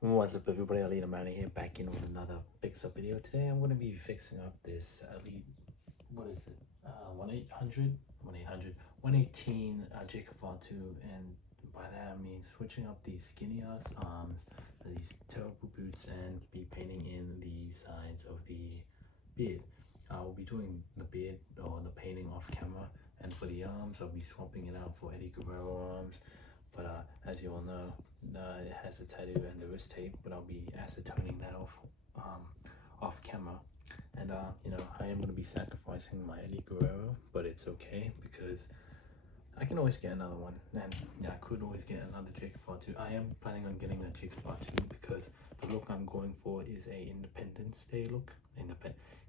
What's up everybody, Ali Amani here, back in with another fix-up video. Today I'm going to be fixing up this Elite, what is it, 118 Jacob Fatu, and by that I mean switching up these skinny ass arms, these terrible boots, and be painting in the sides of the beard. I'll be doing the beard or the painting off camera, and for the arms I'll be swapping it out for Eddie Guerrero arms. But as you all know, it has a tattoo and the wrist tape, but I'll be acetoning that off camera. And you know, I am going to be sacrificing my Eddie Guerrero, but it's okay because I can always get another one. And yeah, I could always get another Jacob Fatu. I am planning on getting a Jacob Fatu because the look I'm going for is a Independence Day look,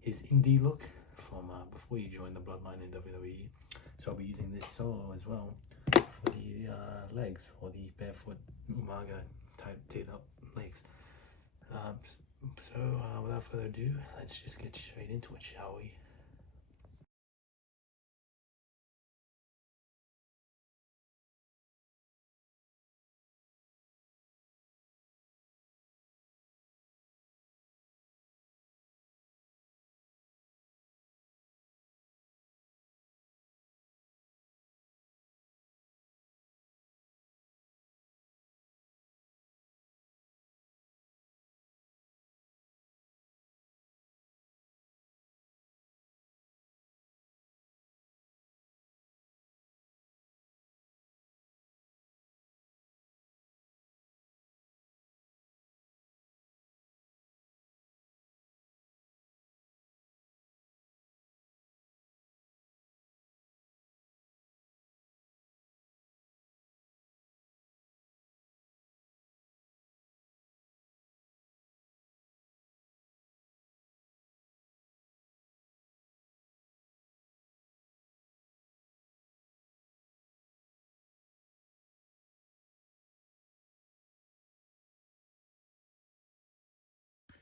his indie look from before he joined the Bloodline in WWE. So I'll be using this solo as well for the legs, or the barefoot Umaga type tailored up legs. So without further ado, let's just get straight into it, shall we?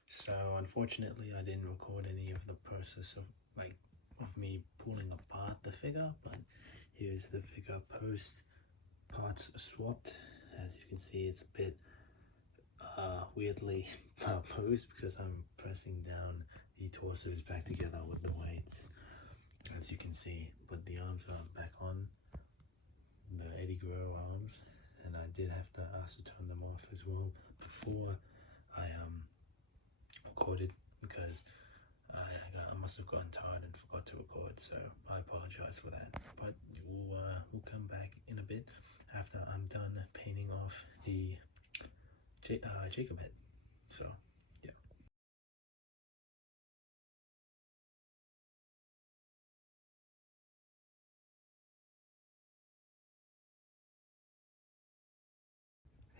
So unfortunately I didn't record any of the process of me pulling apart the figure, but here's the figure post parts swapped. As you can see, it's a bit weirdly posed because I'm pressing down the torsos back together with the weights, as you can see, but the arms are back on, the Eddie Guerrero arms, and I did have to acetone them off as well before I recorded because I must have gotten tired and forgot to record, so I apologize for that. But we'll come back in a bit after I'm done painting off the Jacob head. So yeah.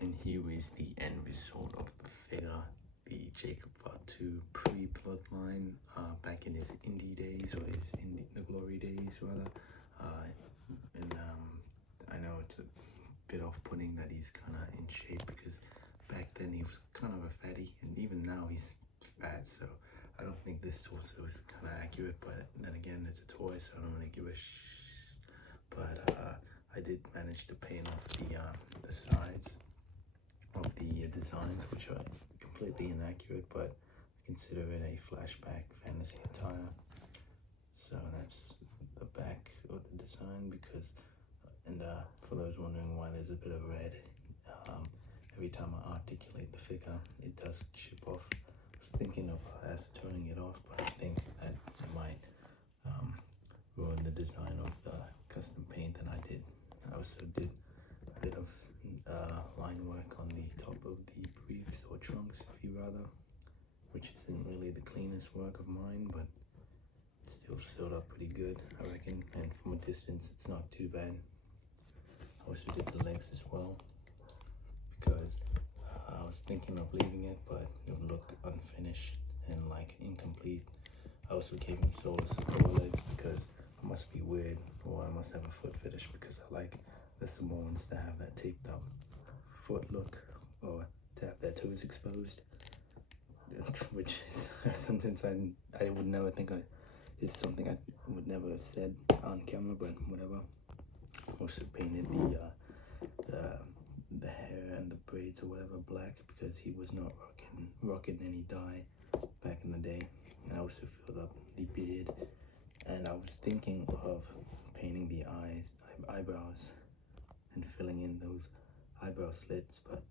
And here is the end result of the figure. The Jacob Fatu pre-bloodline, back in his indie days, or his in the glory days rather. And I know it's a bit off-putting that he's kind of in shape because back then he was kind of a fatty, and even now he's fat. So I don't think this torso is kind of accurate. But then again, it's a toy, so I don't really give a But I did manage to paint off the sides of the designs, which are completely inaccurate, but I consider it a flashback fantasy attire. So that's the back of the design, because, and for those wondering why there's a bit of red, every time I articulate the figure, it does chip off. I was thinking of acetoning it off, but I think that it might ruin the design of the custom paint that I did. I also did a bit of line work on the top of the briefs, or trunks if you rather, which isn't really the cleanest work of mine, but it still sealed up pretty good, I reckon, and from a distance it's not too bad. I also did the legs as well because I was thinking of leaving it, but it looked unfinished and like incomplete. I also gave him soles lower legs because I must be weird, or I must have a foot fetish, because I like the Samoans to have that taped up foot look, or to have their toes exposed, which is a sentence I would never think is something I would never have said on camera, but whatever. I also painted the the hair and the braids or whatever black because he was not rocking any dye back in the day. And I also filled up the beard, and I was thinking of painting the eyebrows and filling in those eyebrow slits, but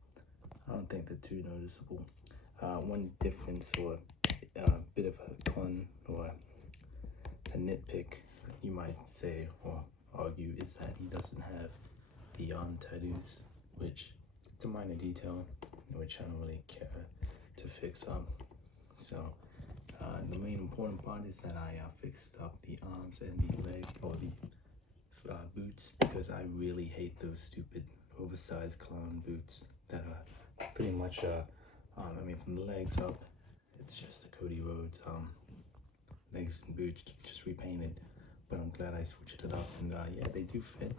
I don't think they're too noticeable. One difference or a bit of a con or a nitpick, you might say or argue, is that he doesn't have the arm tattoos, which it's a minor detail, which I don't really care to fix up. So the main important part is that I fixed up the arms and the leg or the boots, because I really hate those stupid oversized clown boots that are pretty much I mean, from the legs up, it's just a Cody Rhodes legs and boots, just repainted. But I'm glad I switched it up, and yeah, they do fit.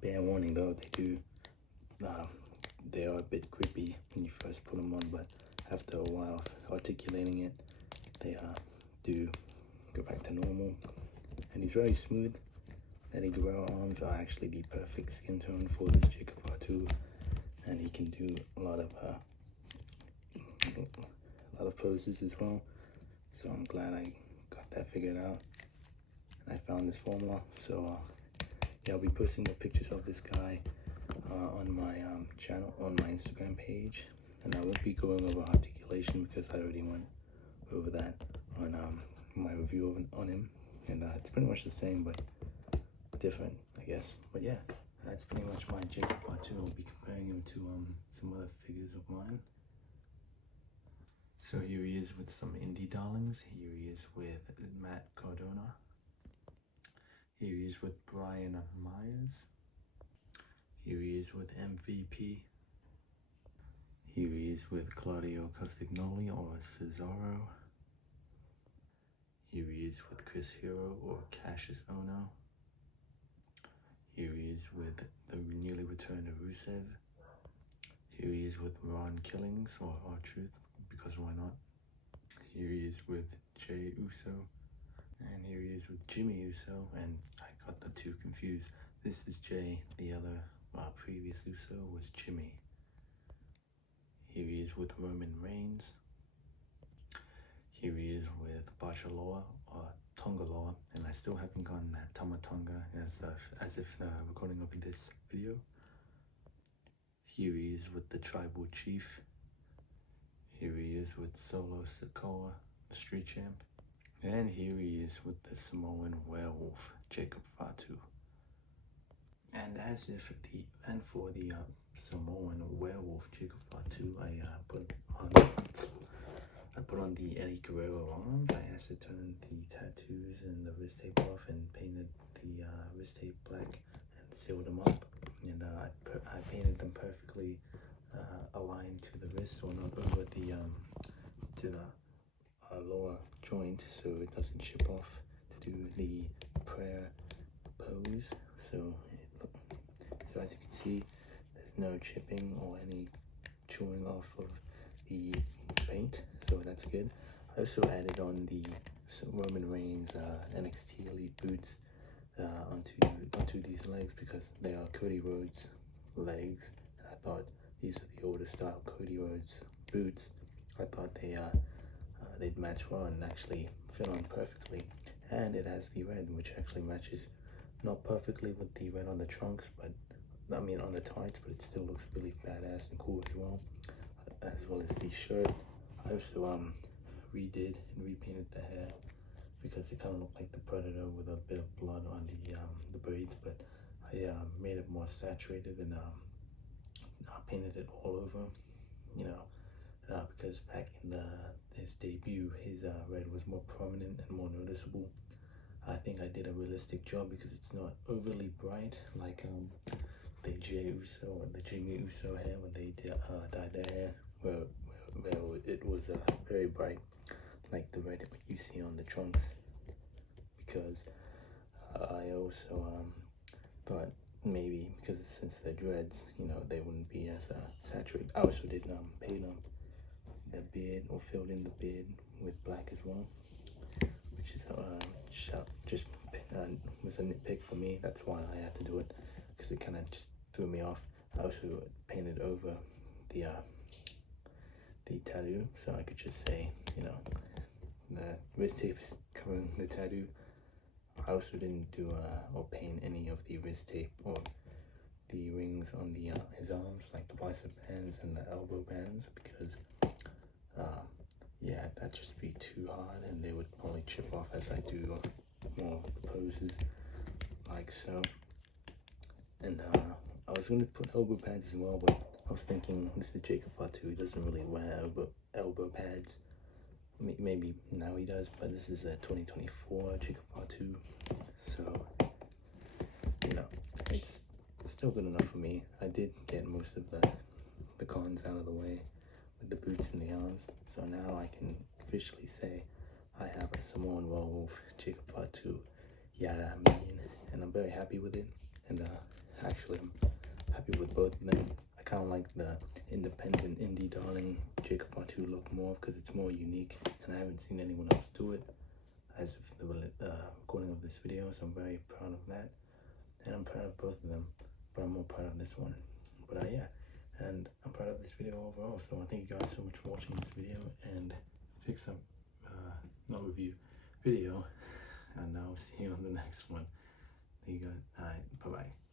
Bare warning though, they are a bit grippy when you first put them on, but after a while of articulating it, they do go back to normal. And he's very smooth. Eddie Guerrero arms are actually the perfect skin tone for this Jacob Fatu, and he can do a lot of poses as well. So I'm glad I got that figured out, and I found this formula. So yeah, I'll be posting the pictures of this guy on my channel, on my Instagram page, and I won't be going over articulation because I already went over that on my review on him, and it's pretty much the same but different, I guess. But yeah, that's pretty much my Jacob Fatu. I'll be comparing him to some other figures of mine. So here he is with some indie darlings. Here he is with Matt Cardona. Here he is with Brian Myers. Here he is with MVP. Here he is with Claudio Castagnoli or Cesaro. Here he is with Chris Hero or Cassius Ono. Here he is with the newly returned Rusev. Here he is with Ron Killings or R-Truth, because why not? Here he is with Jey Uso. And here he is with Jimmy Uso, and I got the two confused. This is Jey, the other previous Uso was Jimmy. Here he is with Roman Reigns. Here he is with Bachaloa or Tongaloa, and I still haven't gotten that Tama Tonga as if recording of this video. Here he is with the Tribal Chief. Here he is with Solo Sikoa, the Street Champ. And here he is with the Samoan Werewolf, Jacob Fatu. And for the Samoan Werewolf, Jacob Fatu, I put on the Eddie Guerrero arms. I acetone the tattoos and the wrist tape off and painted the wrist tape black and sealed them up. And I painted them perfectly aligned to the wrist, or not over to the lower joint, so it doesn't chip off, to do the prayer pose. So as you can see, there's no chipping or any chewing off of the paint, so that's good. I also added on the Roman Reigns NXT Elite boots onto these legs, because they are Cody Rhodes legs. I thought these are the older style Cody Rhodes boots. I thought they'd match well and actually fit on perfectly. And it has the red, which actually matches not perfectly with the red on the trunks, but I mean on the tights, but it still looks really badass and cool as well as the shirt. I also redid and repainted the hair because it kind of looked like the Predator with a bit of blood on the braids, but I made it more saturated and painted it all over, you know, because back in his debut, his red was more prominent and more noticeable. I think I did a realistic job because it's not overly bright like the Jey Uso or the Jimmy Uso hair when they dyed their hair, where it was very bright, like the red you see on the trunks. Because I also thought maybe because since they're dreads, you know, they wouldn't be as saturated. I also did paint the beard, or filled in the beard with black as well, which is just was a nitpick for me. That's why I had to do it, because it kind of just threw me off. I also painted over the tattoo, so I could just say, you know, the wrist tape is covering the tattoo. I also didn't do or paint any of the wrist tape or the rings on the his arms, like the bicep bands and the elbow bands, because yeah, that'd just be too hard and they would probably chip off as I do more poses like so. And I was going to put elbow pads as well, but I was thinking this is Jacob Fatu, he doesn't really wear elbow pads. Maybe now he does, but this is a 2024 Jacob Fatu, so you know, it's still good enough for me. I did get most of the cons out of the way with the boots and the arms, so now I can officially say I have a Samoan Werewolf Jacob Fatu Yara Mean, and I'm very happy with it. And actually, I'm happy with both of them. I kind of like the independent indie darling Jacob Fatu look more because it's more unique, and I haven't seen anyone else do it as of the recording of this video, so I'm very proud of that. And I'm proud of both of them, but I'm more proud of this one. But yeah, and I'm proud of this video overall, so I thank you guys so much for watching this video, and fix up, not review, video, and I'll see you on the next one. Thank you guys. Alright, bye-bye.